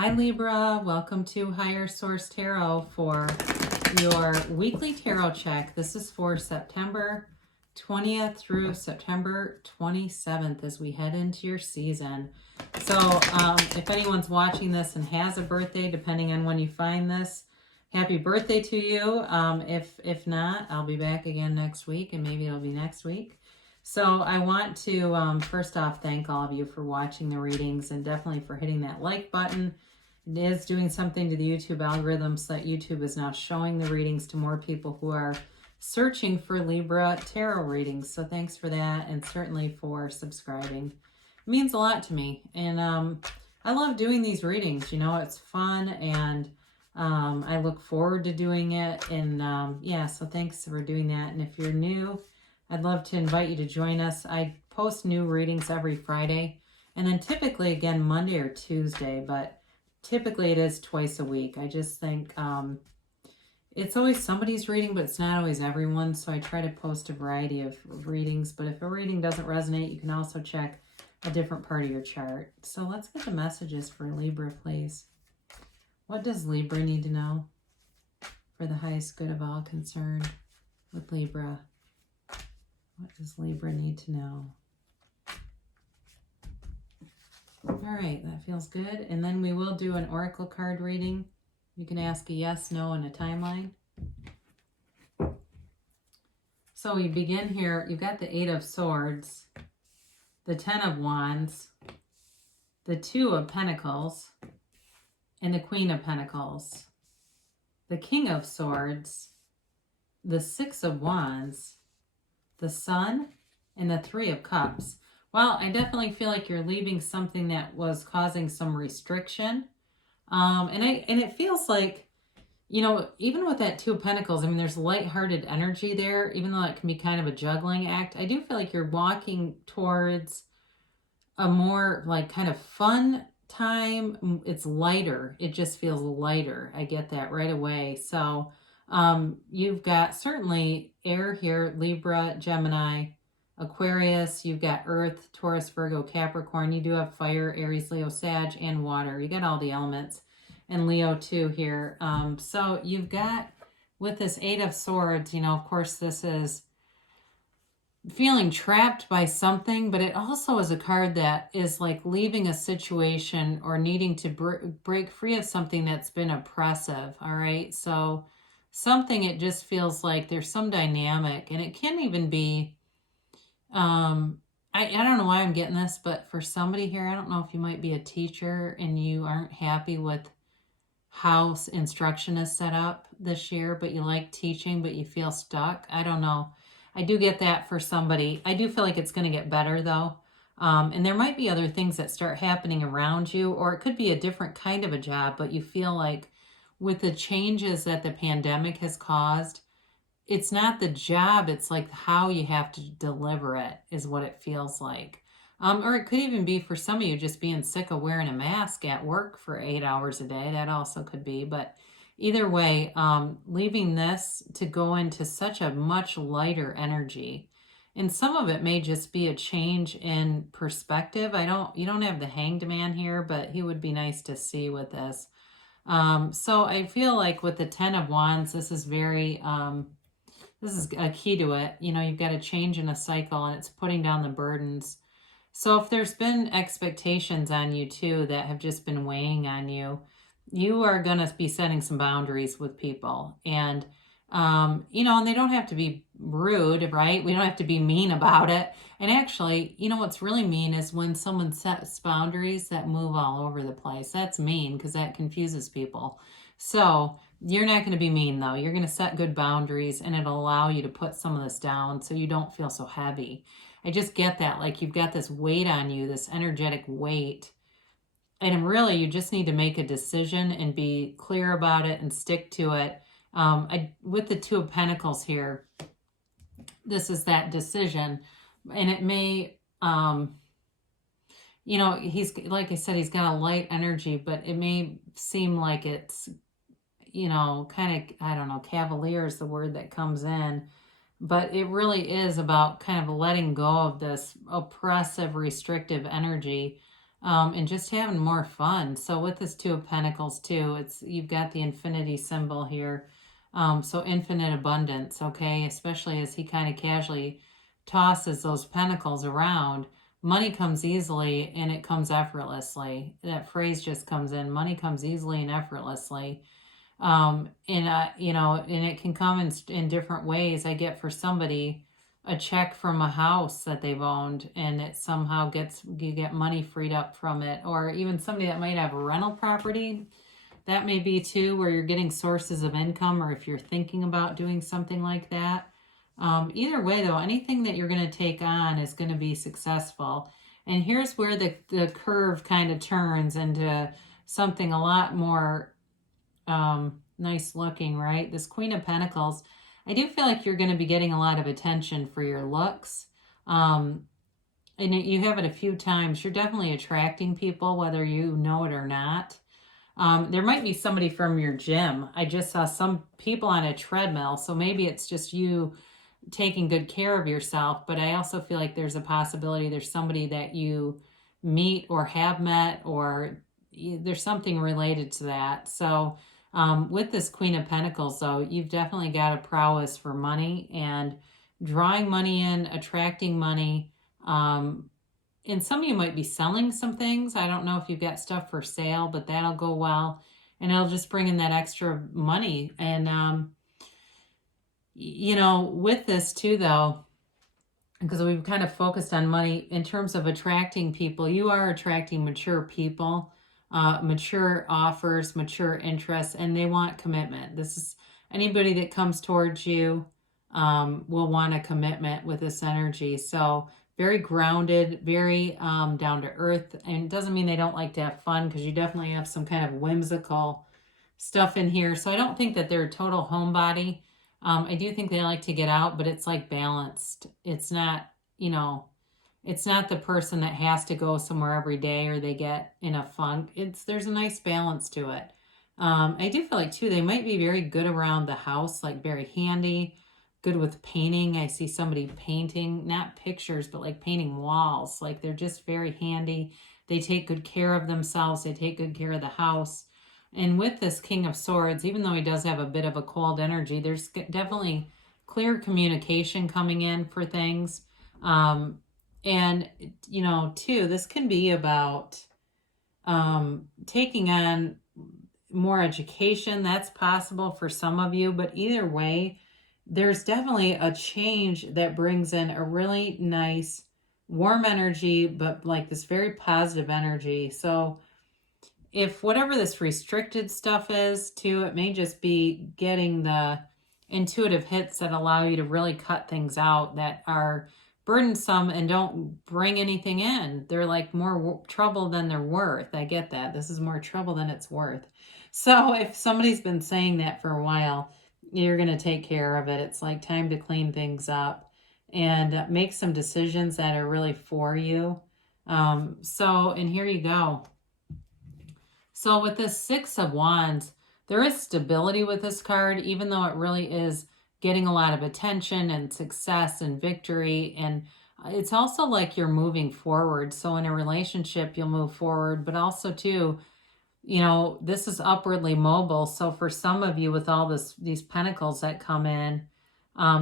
Hi Libra, welcome to Higher Source Tarot for your weekly tarot check. This is for September 20th through September 27th as we head into your season. So if anyone's watching this and has a birthday, depending on when you find this, happy birthday to you. If not, I'll be back again next week, and maybe it'll be next week. So I want to first off thank all of you for watching the readings, and definitely for hitting that like button. It is doing something to the YouTube algorithm so that YouTube is now showing the readings to more people who are searching for Libra tarot readings. So thanks for that, and certainly for subscribing. It means a lot to me, and I love doing these readings. You know, it's fun, and I look forward to doing it. And yeah, so thanks for doing that. And if you're new, I'd love to invite you to join us. I post new readings every Friday, and then typically again Monday or Tuesday, but typically it is twice a week. I just think it's always somebody's reading, but it's not always everyone. So I try to post a variety of readings, but if a reading doesn't resonate, you can also check a different part of your chart. So let's get the messages for Libra, please. What does Libra need to know for the highest good of all concerned with Libra? What does Libra need to know? All right, that feels good. And then we will do an oracle card reading. You can ask a yes, no, and a timeline. So we begin here. You've got the 8 of Swords, the 10 of Wands, the 2 of Pentacles, and the Queen of Pentacles, the King of Swords, the 6 of Wands, the Sun, and the 3 of Cups. Well, I definitely feel like you're leaving something that was causing some restriction. And it feels like, you know, even with that 2 of Pentacles, I mean, there's lighthearted energy there, even though it can be kind of a juggling act. I do feel like you're walking towards a more like kind of fun time. It's lighter. It just feels lighter. I get that right away. So you've got certainly air here, Libra, Gemini, Aquarius. You've got Earth, Taurus, Virgo, Capricorn. You do have fire, Aries, Leo, Sag, and water. You got all the elements. And Leo too here. So you've got, with this 8 of Swords, you know, of course this is feeling trapped by something, but it also is a card that is like leaving a situation or needing to break free of something that's been oppressive. All right. So something, it just feels like there's some dynamic, and it can even be, I don't know why I'm getting this, but for somebody here, I don't know if you might be a teacher and you aren't happy with how instruction is set up this year, but you like teaching, but you feel stuck. I don't know. I do get that for somebody. I do feel like it's going to get better though. And there might be other things that start happening around you, or it could be a different kind of a job, but you feel like with the changes that the pandemic has caused, it's not the job, it's like how you have to deliver it is what it feels like. Or it could even be for some of you just being sick of wearing a mask at work for 8 hours a day. That also could be. But either way, leaving this to go into such a much lighter energy. And some of it may just be a change in perspective. You don't have the Hanged Man here, but he would be nice to see with this. So I feel like with the 10 of Wands, this is very, this is a key to it. You know, you've got a change in a cycle, and it's putting down the burdens. So if there's been expectations on you too that have just been weighing on you, you are going to be setting some boundaries with people. And, you know, and they don't have to be rude, right? We don't have to be mean about it. And actually, you know, what's really mean is when someone sets boundaries that move all over the place. That's mean because that confuses people. So you're not going to be mean though. You're going to set good boundaries, and it'll allow you to put some of this down so you don't feel so heavy. I just get that, like you've got this weight on you, this energetic weight. And really, you just need to make a decision and be clear about it and stick to it. With the 2 of Pentacles here, this is that decision. And it may, you know, he's, like I said, he's got a light energy, but it may seem like it's, you know, kind of, I don't know, cavalier is the word that comes in. But it really is about kind of letting go of this oppressive, restrictive energy and just having more fun. So with this Two of Pentacles too, you've got the infinity symbol here. So infinite abundance, okay? Especially as he kind of casually tosses those pentacles around. Money comes easily and it comes effortlessly. That phrase just comes in. Money comes easily and effortlessly. And it can come in different ways. I get for somebody a check from a house that they've owned, and it somehow you get money freed up from it. Or even somebody that might have a rental property, that may be too, where you're getting sources of income, or if you're thinking about doing something like that. Either way though, anything that you're going to take on is going to be successful. And here's where the curve kind of turns into something a lot more nice looking, right? This Queen of Pentacles, I do feel like you're going to be getting a lot of attention for your looks. And you have it a few times. You're definitely attracting people, whether you know it or not. There might be somebody from your gym. I just saw some people on a treadmill, so maybe it's just you taking good care of yourself. But I also feel like there's a possibility there's somebody that you meet or have met, or there's something related to that. So with this Queen of Pentacles, though, you've definitely got a prowess for money and drawing money in, attracting money. And some of you might be selling some things. I don't know if you've got stuff for sale, but that'll go well. And it'll just bring in that extra money. And, with this too, though, because we've kind of focused on money in terms of attracting people, you are attracting mature people. Mature offers, mature interests, and they want commitment. This is anybody that comes towards you will want a commitment with this energy. So very grounded, very down to earth. And it doesn't mean they don't like to have fun, because you definitely have some kind of whimsical stuff in here. So I don't think that they're a total homebody. I do think they like to get out, but it's like balanced. It's not, it's not the person that has to go somewhere every day or they get in a funk. There's a nice balance to it. I do feel like too, they might be very good around the house, like very handy, good with painting. I see somebody painting, not pictures, but like painting walls. Like they're just very handy. They take good care of themselves. They take good care of the house. And with this King of Swords, even though he does have a bit of a cold energy, there's definitely clear communication coming in for things. And, too, this can be about taking on more education. That's possible for some of you, but either way, there's definitely a change that brings in a really nice, warm energy, but like this very positive energy. So if whatever this restricted stuff is too, it may just be getting the intuitive hits that allow you to really cut things out that are burdensome and don't bring anything in. They're like more trouble than they're worth. I get that. This is more trouble than it's worth. So if somebody's been saying that for a while, you're going to take care of it. It's like time to clean things up and make some decisions that are really for you. And here you go. So with this Six of Wands, there is stability with this card, even though it really is getting a lot of attention and success and victory. And it's also like you're moving forward. So in a relationship, you'll move forward, but also too, this is upwardly mobile. So for some of you with all these pentacles that come in,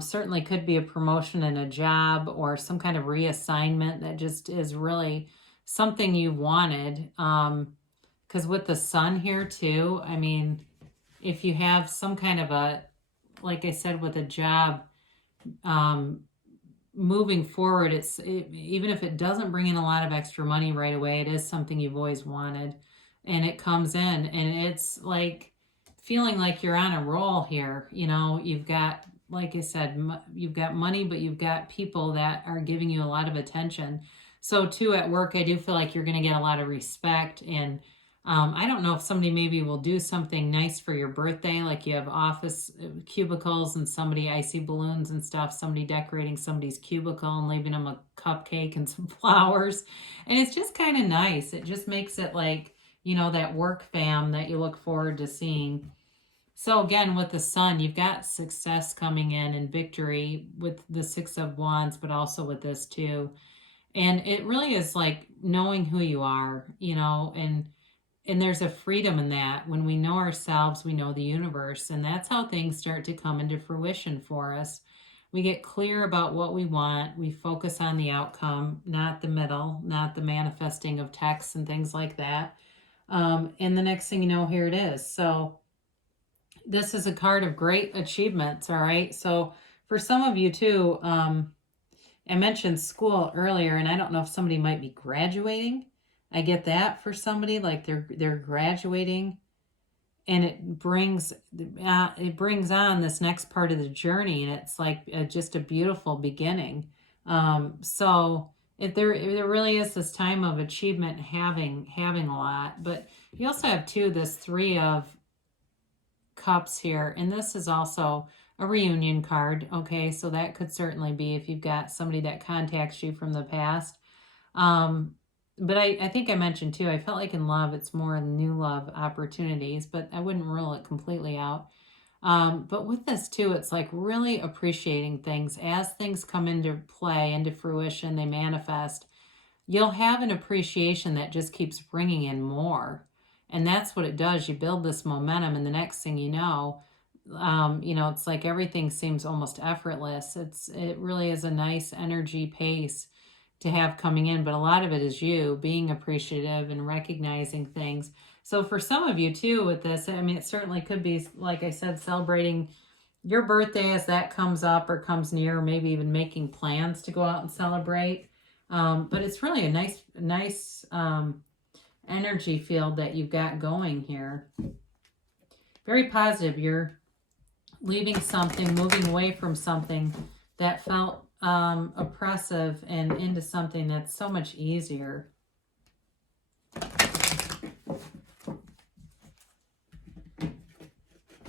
certainly could be a promotion in a job or some kind of reassignment that just is really something you wanted. Because with the sun here too, I mean, if you have some kind of like I said, with a job, moving forward, even if it doesn't bring in a lot of extra money right away, it is something you've always wanted. And it comes in and it's like feeling like you're on a roll here. You've got, like I said, you've got money, but you've got people that are giving you a lot of attention. So too, at work, I do feel like you're going to get a lot of respect. And I don't know if somebody maybe will do something nice for your birthday, like you have office cubicles and I see balloons and stuff, somebody decorating somebody's cubicle and leaving them a cupcake and some flowers. And it's just kind of nice. It just makes it like, that work fam that you look forward to seeing. So again, with the sun, you've got success coming in and victory with the Six of Wands, but also with this too. And it really is like knowing who you are, you know, and there's a freedom in that. When we know ourselves, we know the universe, and that's how things start to come into fruition for us. We get clear about what we want. We focus on the outcome, not the middle, not the manifesting of texts and things like that. And the next thing you know, here it is. So this is a card of great achievements. All right. So for some of you too, I mentioned school earlier, and I don't know if somebody might be graduating. I get that for somebody, like they're graduating, and it brings on this next part of the journey, and it's like just a beautiful beginning. So if there really is this time of achievement, having a lot, but you also have too this 3 of Cups here, and this is also a reunion card. Okay, so that could certainly be if you've got somebody that contacts you from the past. But I think I mentioned too, I felt like in love, it's more new love opportunities, but I wouldn't rule it completely out. But with this too, it's like really appreciating things as things come into play, into fruition, they manifest. You'll have an appreciation that just keeps bringing in more. And that's what it does. You build this momentum, and the next thing you know, it's like everything seems almost effortless. It really is a nice energy pace to have coming in, but a lot of it is you being appreciative and recognizing things. So for some of you too with this, I mean, it certainly could be, like I said, celebrating your birthday as that comes up or comes near, or maybe even making plans to go out and celebrate. But it's really a nice energy field that you've got going here. Very positive. You're leaving something, moving away from something that felt oppressive and into something that's so much easier.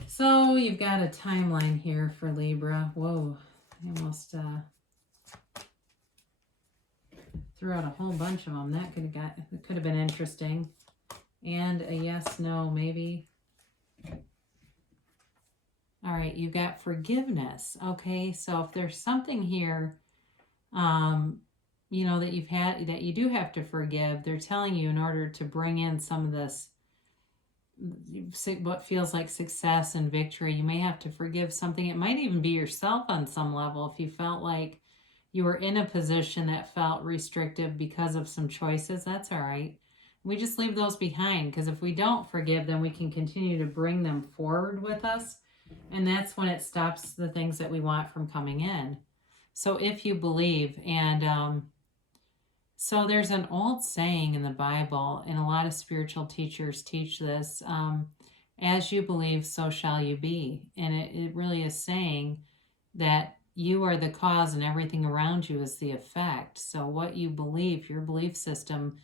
So you've got a timeline here for Libra. Whoa, I almost threw out a whole bunch of them. That could have been interesting. And a yes, no, maybe. All right, you've got forgiveness. Okay, so if there's something here, you know, that you do have to forgive, they're telling you in order to bring in some of this, what feels like success and victory, you may have to forgive something. It might even be yourself on some level. If you felt like you were in a position that felt restrictive because of some choices, that's all right. We just leave those behind, because if we don't forgive them, we can continue to bring them forward with us. And that's when it stops the things that we want from coming in. So if you believe, and so there's an old saying in the Bible, and a lot of spiritual teachers teach this, as you believe, so shall you be. And it really is saying that you are the cause and everything around you is the effect. So what you believe, your belief system,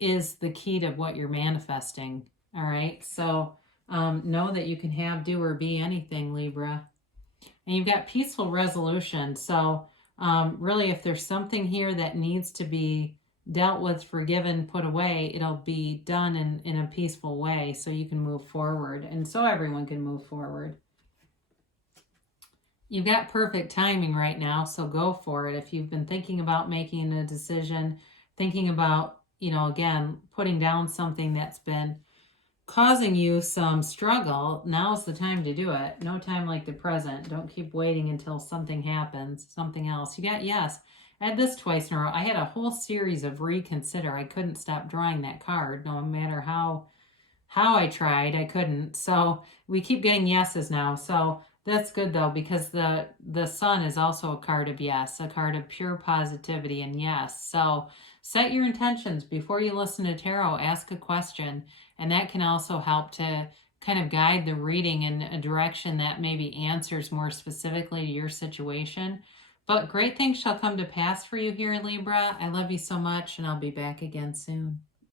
is the key to what you're manifesting. All right. So know that you can have, do, or be anything, Libra. And you've got peaceful resolution. So really, if there's something here that needs to be dealt with, forgiven, put away, it'll be done in a peaceful way so you can move forward, and so everyone can move forward. You've got perfect timing right now, so go for it. If you've been thinking about making a decision, thinking about, you know, again, putting down something that's been causing you some struggle, now's the time to do it. No time like the present. Don't keep waiting until something happens, something else. You got yes. I had this twice in a row. I had a whole series of reconsider. I couldn't stop drawing that card, no matter how I tried. I couldn't. So we keep getting yeses now. So that's good though, because the sun is also a card of yes, a card of pure positivity and yes. So set your intentions before you listen to tarot. Ask a question, and that can also help to kind of guide the reading in a direction that maybe answers more specifically to your situation. But great things shall come to pass for you here, Libra. I love you so much, and I'll be back again soon.